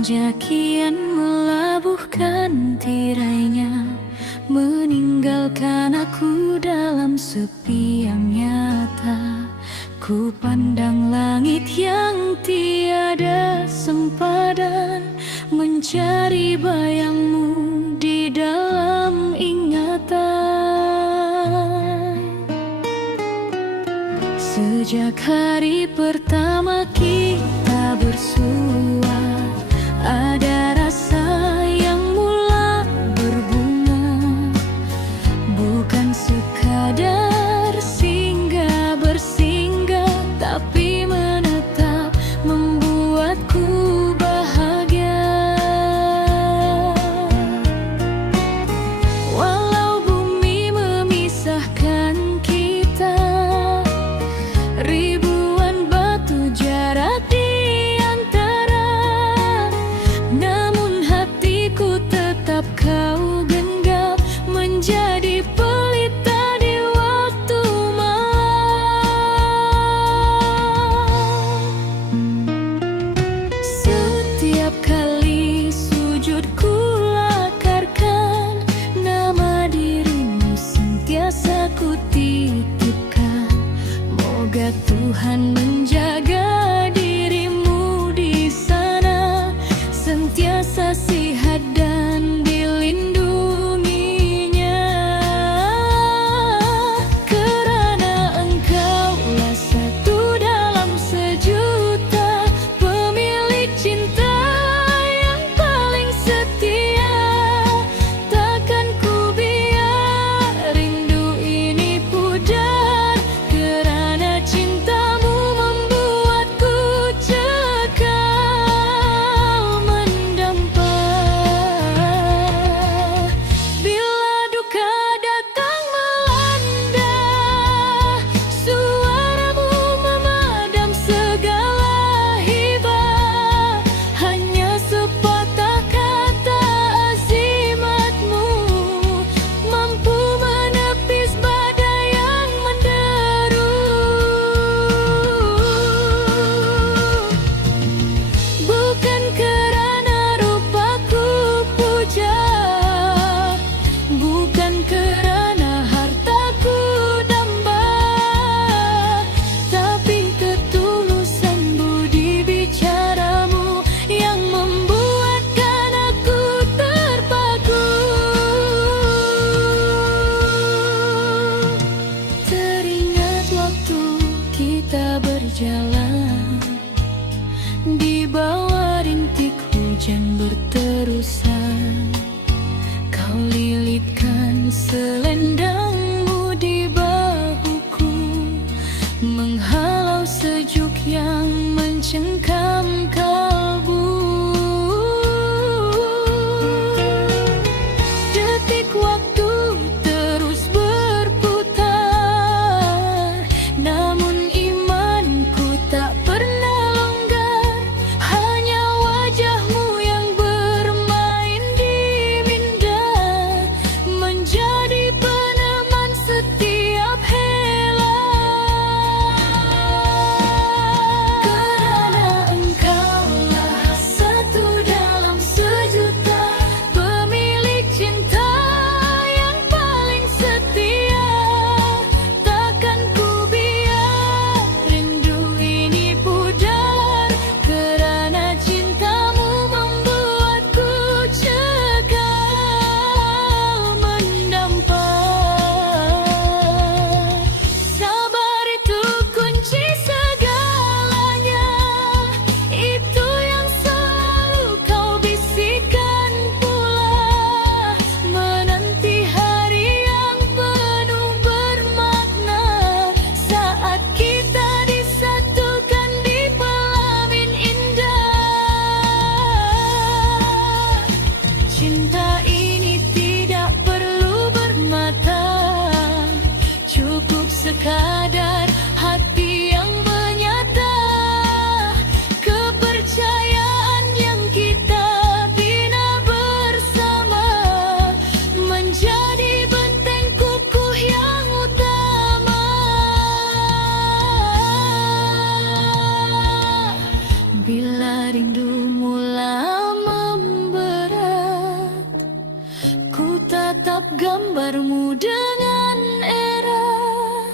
Senja kian melabuhkan tirainya, meninggalkan aku dalam sepi yang nyata. Ku pandang langit yang tiada sempadan, mencari bayangmu di dalam ingatan. Sejak hari pertama kita bersua, ada rasa yang mula berbunga, bukan sekadar singgah bersinggah, tapi menetap membuatku bahagia. Walau bumi memisahkan kita, ribuan batu jarak di tetap kau genggam, menjadi pelita di waktu malam. Setiap kali sujud ku lakarkan, nama dirimu sentiasa ku titipkan. Moga Tuhan menjaga dirimu di sana, sentiasa sehat dan dilindunginya. Kerana engkaulah satu dalam sejuta, pemilik cinta yang paling setia. Takkan ku biar rindu ini pudar, kerana cintamu membuatku cekal mendampa. Bila duka datang melanda, suaramu memadam segala hibah. Hanya sepatah kata azimatmu mampu menepis badai yang menderu. Bukan kerana rupaku puja, bukan kerana hartaku damba, tapi ketulusan budi bicaramu yang membuatkan aku terpaku. Teringat waktu kita berjalan, di bawah rintik hujan berterusan, kau lilitkan selendangmu di bahuku, menghalau sejuk yang mencengkam kalbu. Detik waktu terus berputar, namun imanku tak pernah longgar. Hanya wajahmu yang bermain di minda, menjadi menatap gambarmu dengan erat.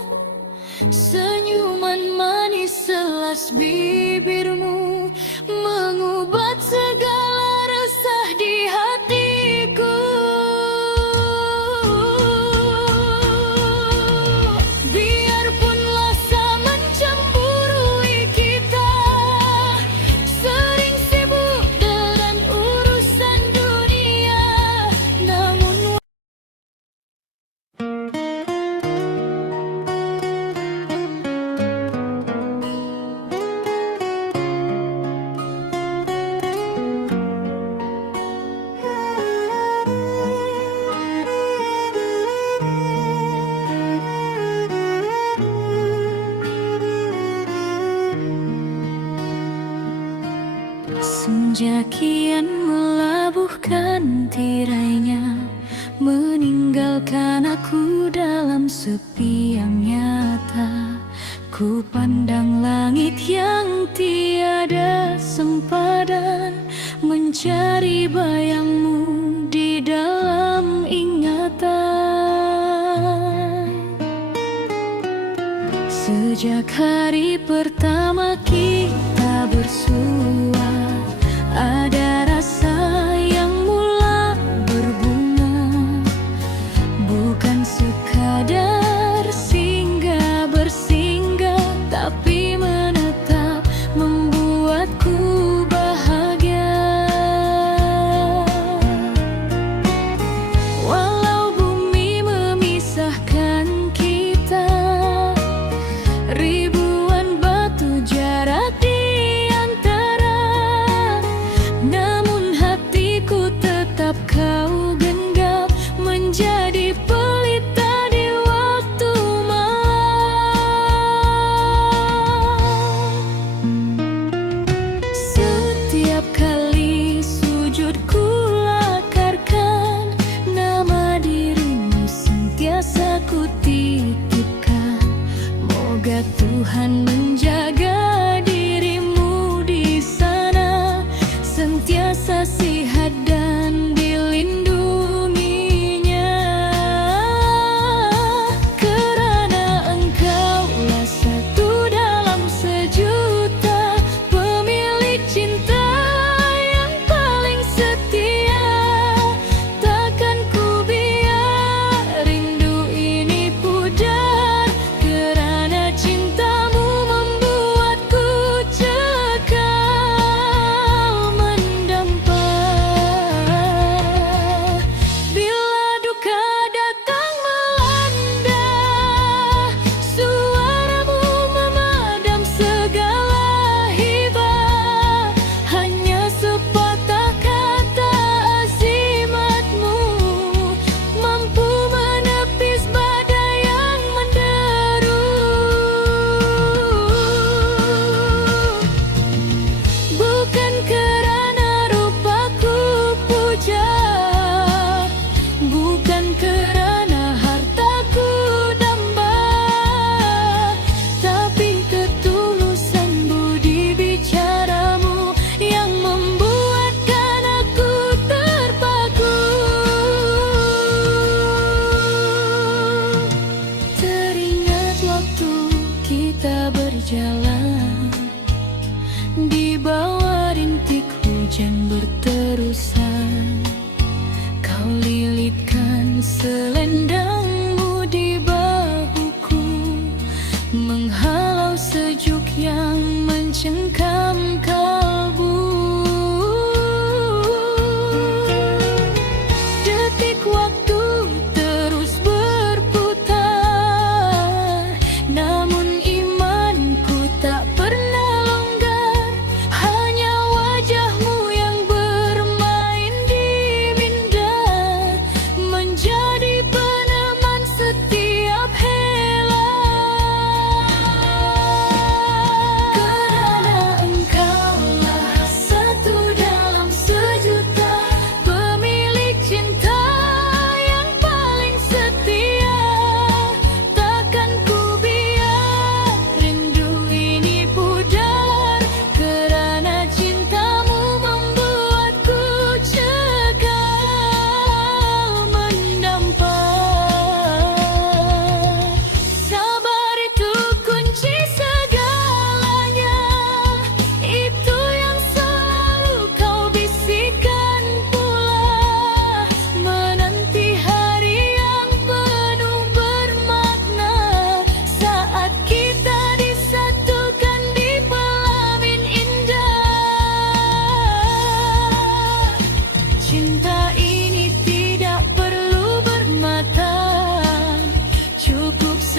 Senyuman manis selas bibirmu mengubat segala resah di hatiku. Biarpun rasa mencemburui kita, sering sibuk dengan urusan dunia, namun senja kian melabuhkan tirainya, meninggalkan aku dalam sepi yang nyata. Ku pandang langit yang tiada sempadan, mencari bayangmu di dalam ingatan. Sejak hari pertama kita bersua, ada rasa yang mula berbunga, bukan sekadar singgah bersinggah, tapi menetap membuatku bahagia. Walau bumi memisahkan kita, ribuan batu jarak di antara, namun hatiku tetap kau genggam, menjadi pelita di waktu malam. Setiap kali sujud ku lakarkan, nama dirimu sentiasa ku titipkan. Moga Tuhan menjaga dirimu di sana, sentiasa sehat dan dilindunginya. Kerana engkaulah satu dalam sejuta, pemilik cinta yang paling setia. Takkan ku biar rindu ini pudar, kerana cintamu membuatku cekal mendampak. Bila duka datang melanda, suaramu memadam segala hibah. Hanya sepatah kata azimatmu mampu menepis badai yang menderu. Bukan kerana rupaku puja, bukan kerana hartaku damba, tapi ketulusan budi bicaramu yang membuatkan aku terpaku. Teringat waktu kita berjalan di bawah rintik hujan berterusan, kau lilitkan selendangmu di bahuku, menghalau sejuk yang mencengkam kalbu. Detik waktu terus berputar, namun imanku tak pernah longgar. Hanya wajahmu yang bermain di minda, menjadi penentu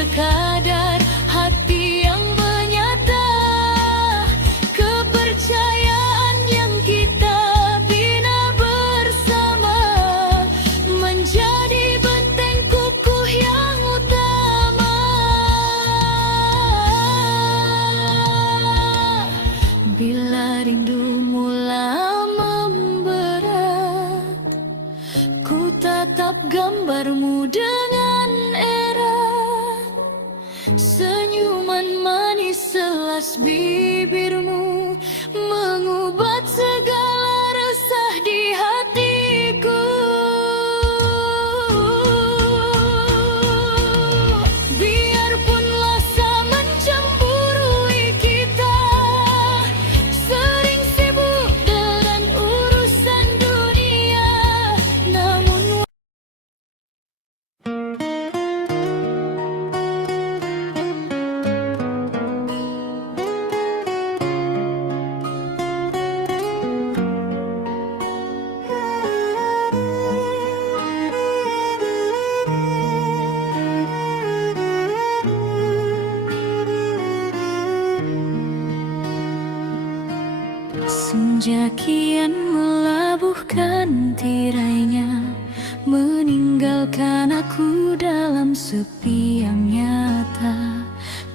terkadar hati yang menyata, kepercayaan yang kita bina bersama menjadi benteng kukuh yang utama. Bila rindu mula memberat, ku tatap gambarmu dengan erat, senyuman manis selas bibirmu mengubat segala resah di hatiku. Biarpun rasa mencemburui kita, sering sibuk dengan urusan dunia, namun senja kian melabuhkan tirainya, meninggalkan aku dalam sepi yang nyata.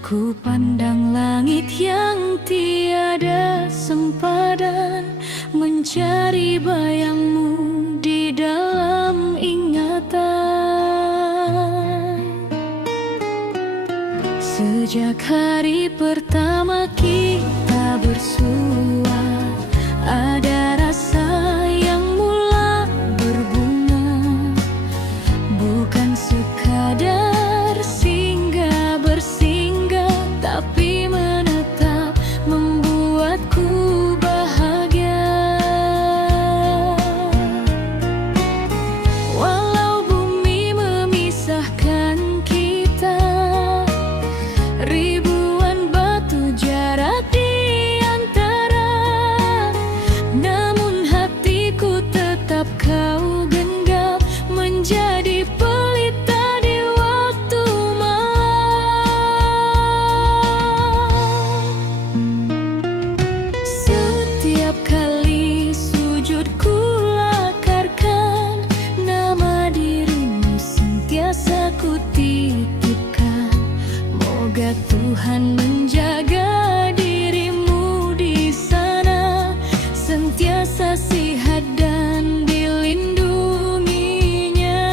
Ku pandang langit yang tiada sempadan, mencari bayangmu di dalam ingatan. Sejak hari pertama kita bersua, ada rasa yang mula berbunga, bukan sekadar singgah bersinggah, tapi menetap membuatku bahagia. Walau bumi memisahkan kita, ribuan batu jarak di antara, namun hatiku tetap kau genggam menjadi pelita di waktu malam. Setiap kali sujud ku lakarkan, nama dirimu sentiasa ku titipkan. Moga Tuhan menjaga dirimu di sana, sentiasa sehat dan dilindunginya.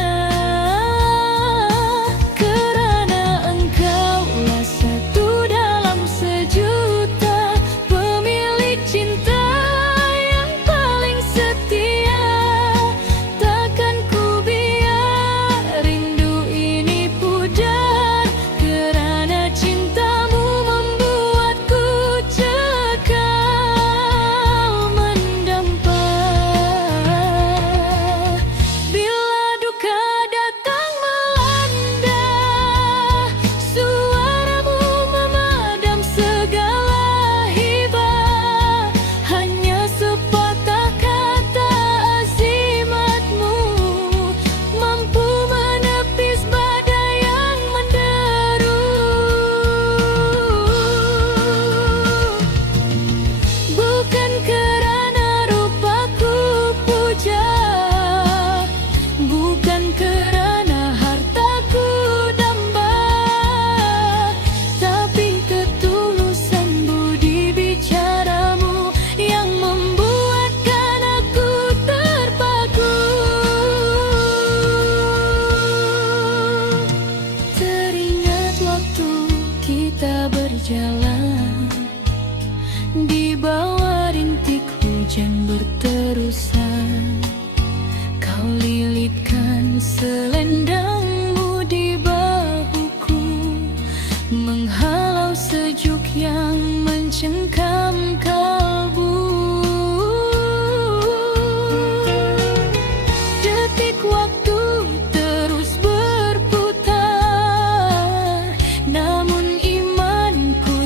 Kerana engkaulah satu dalam sejuta, pemilik cinta yang paling setia. Takkan ku biar rindu ini pudar, kerana cintamu membuatku cekal mendampa. Bila duka datang melanda, suaramu memadam segala hibah. Hanya sepatah kata azimatmu mampu menepis badai yang menderu. Bukan kerana rupaku puja, bukan kerana hartaku damba, tapi ketulusan budi bicaramu yang membuatkan aku terpaku. Teringat waktu kita berjalan, di bawah rintik hujan berterusan, kau lilitkan selendangmu di bahuku, menghalau sejuk yang mencengkam kalbu. Detik waktu terus berputar, namun imanku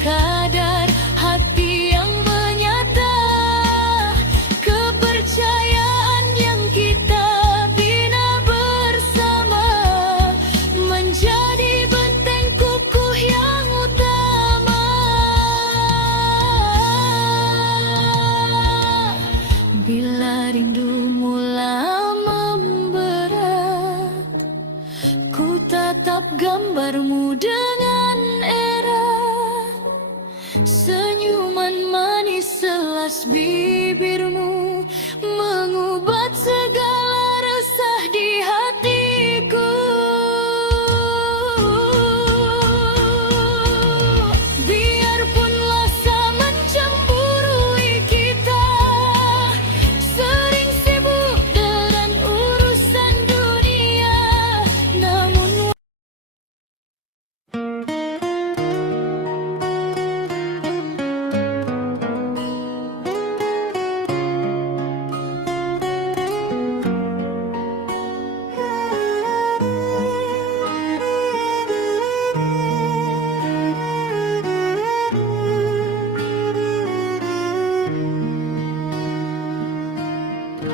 sekadar hati yang menyata, kepercayaan yang kita bina bersama menjadi benteng kukuh yang utama. Bila rindu mula memberat, ku tatap gambarmu dengan erat, senyuman manis selas bibirmu mengubat segala resah di hatiku. Biarpun rasa mencemburui kita, sering sibuk dengan urusan dunia, namun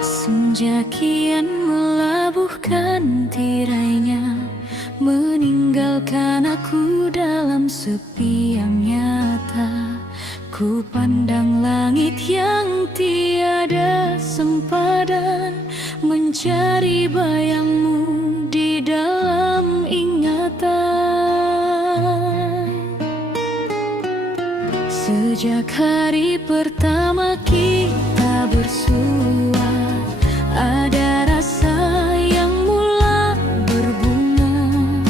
senja kian melabuhkan tirainya, meninggalkan aku dalam sepi yang nyata. Ku pandang langit yang tiada sempadan, mencari bayangmu di dalam ingatan. Sejak hari pertama kita bersua, ada rasa yang mula berbunga,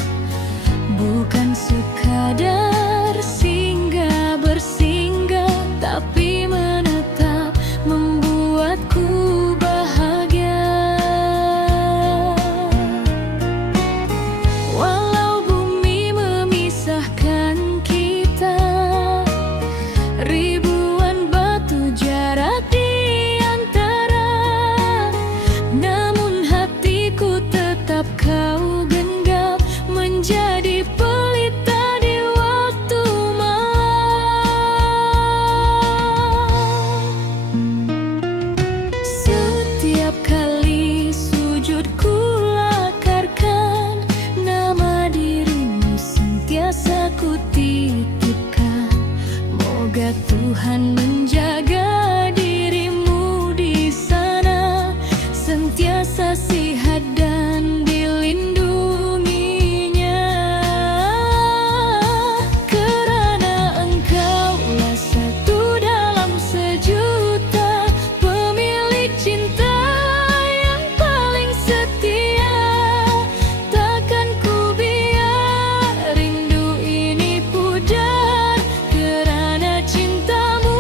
bukan sekadar singgah bersinggah, tapi menetap membuatku bahagia. Walau bumi memisahkan kita, ribuan batu jarak di antara, namun hatiku tetap kau genggam, menjadi pelita di waktu malam. Setiap kali sujud ku lakarkan, nama dirimu sentiasa ku titipkan. Moga Tuhan menjaga dirimu di sana, sentiasa sehat dan dilindunginya. Kerana engkaulah satu dalam sejuta, pemilik cinta yang paling setia. Takkan ku biar rindu ini pudar, kerana cintamu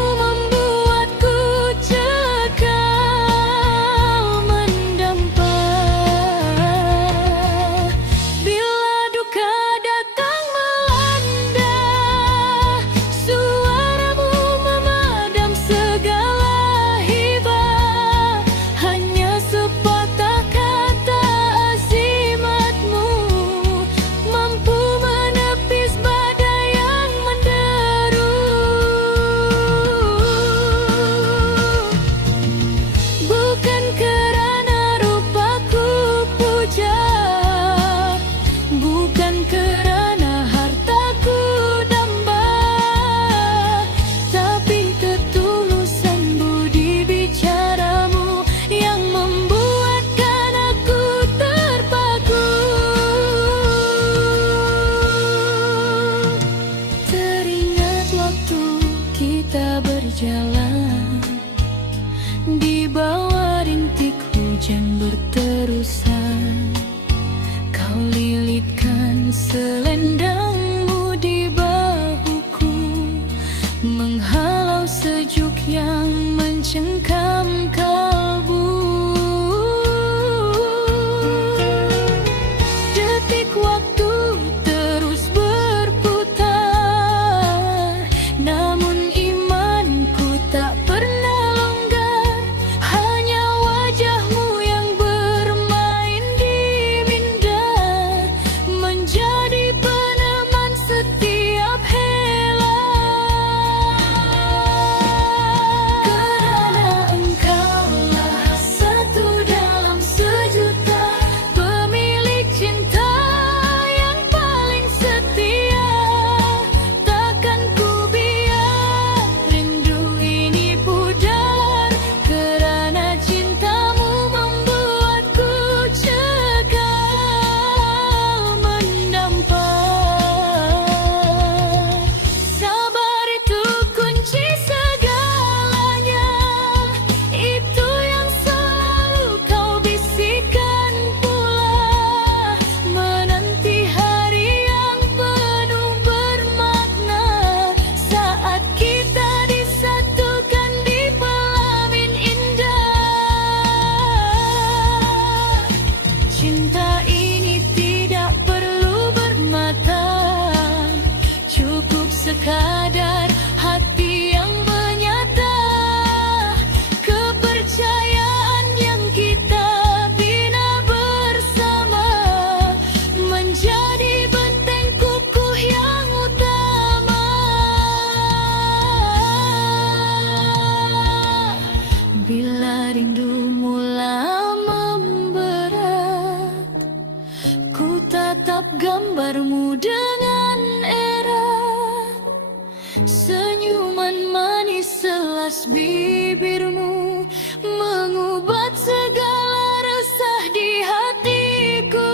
sekadar hati yang menyata. Kepercayaan yang kita bina bersama menjadi benteng kukuh yang utama. Bila rindu mula memberat, ku tatap gambarmu dengan erat. Senyuman manis selas bibirmu mengubat segala resah di hatiku.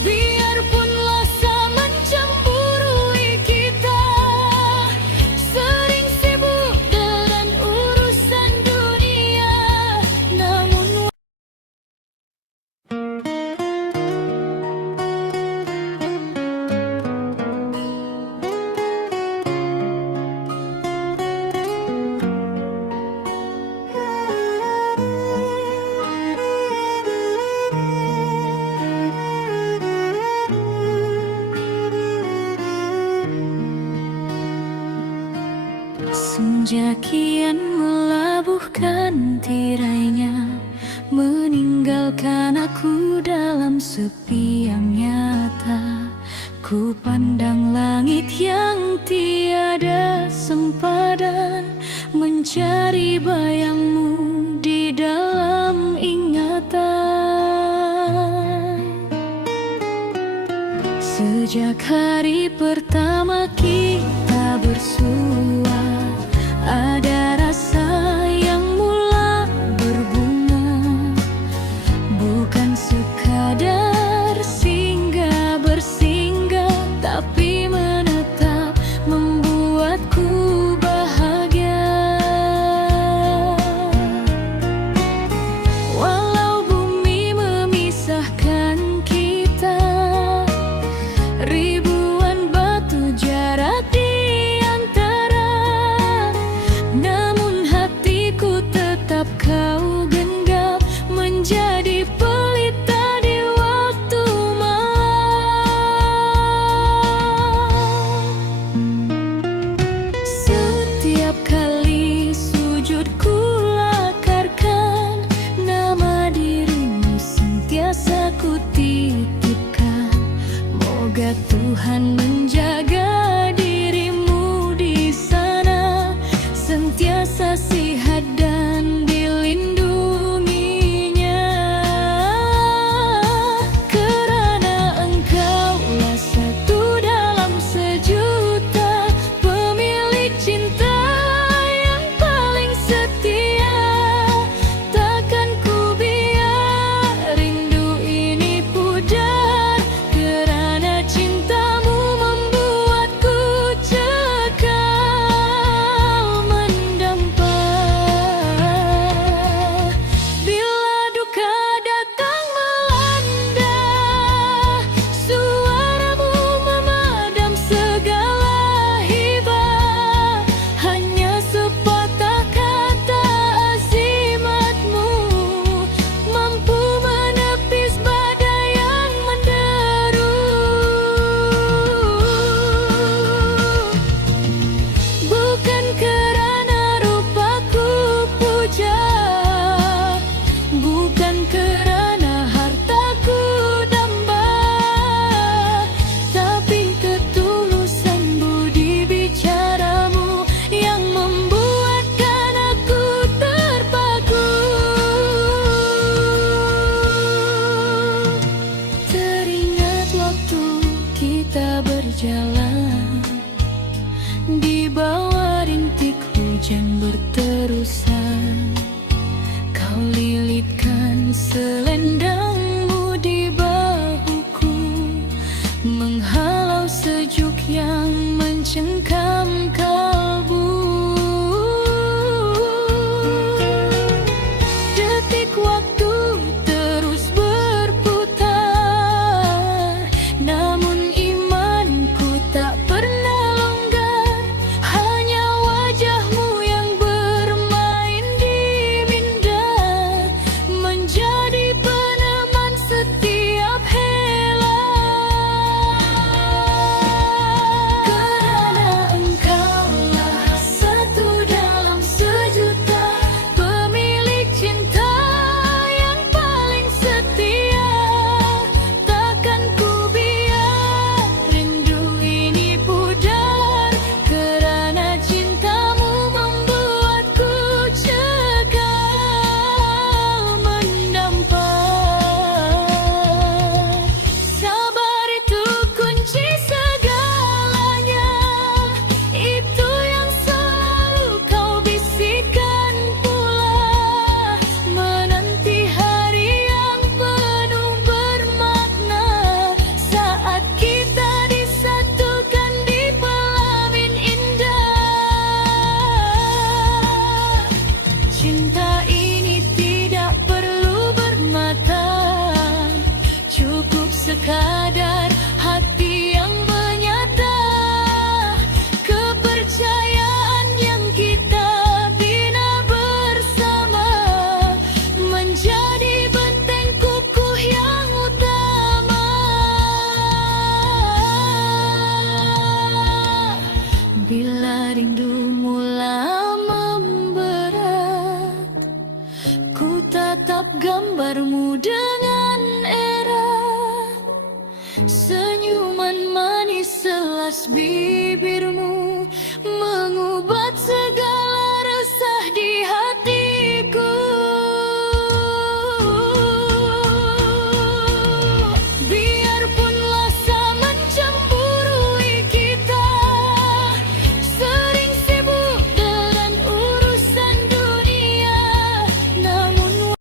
Biarpun rasa mencemburui kita, sering sibuk dengan urusan dunia, namun senja kian melabuhkan tirainya, meninggalkan aku dalam sepi yang nyata. Ku pandang langit yang tiada sempadan, mencari bayangmu di dalam ingatan. Sejak hari pertama kita bersua, ada rasa yang mula berbunga, bukan sekadar singgah bersinggah, tapi menetap membuatku bahagia. Walau bumi memisahkan kita, ribuan batu jarak di antara, namun hatiku tetap kau genggam, menjadi pelita di waktu malam. Setiap kali sujud ku lakarkan, nama dirimu sentiasa ku titipkan. Moga Tuhan menjaga dirimu di sana, sentiasa sehat dan dilindunginya. Kerana engkaulah satu dalam sejuta, pemilik cinta yang paling setia. Takkan ku biar rindu ini pudar, kerana cintamu membuatku cekal mendampa. Bila duka datang melanda, suaramu memadam segala hibah. Hanya sepatah kata azimatmu mampu menepis badai yang menderu. Bukan kerana rupaku puja, bukan kerana hartaku damba, tapi ketulusan budi bicaramu yang membuatkan aku terpaku. Teringat waktu kita berjalan di bawah rintik hujan berterusan, kau lilitkan selendangmu di bahuku, menghalau sejuk yang mencengkam kalbu. Detik waktu terus berputar, namun imanku tak pernah longgar. Hanya wajahmu yang bermain di minda, menjadi penenang Senyuman manis selas bibir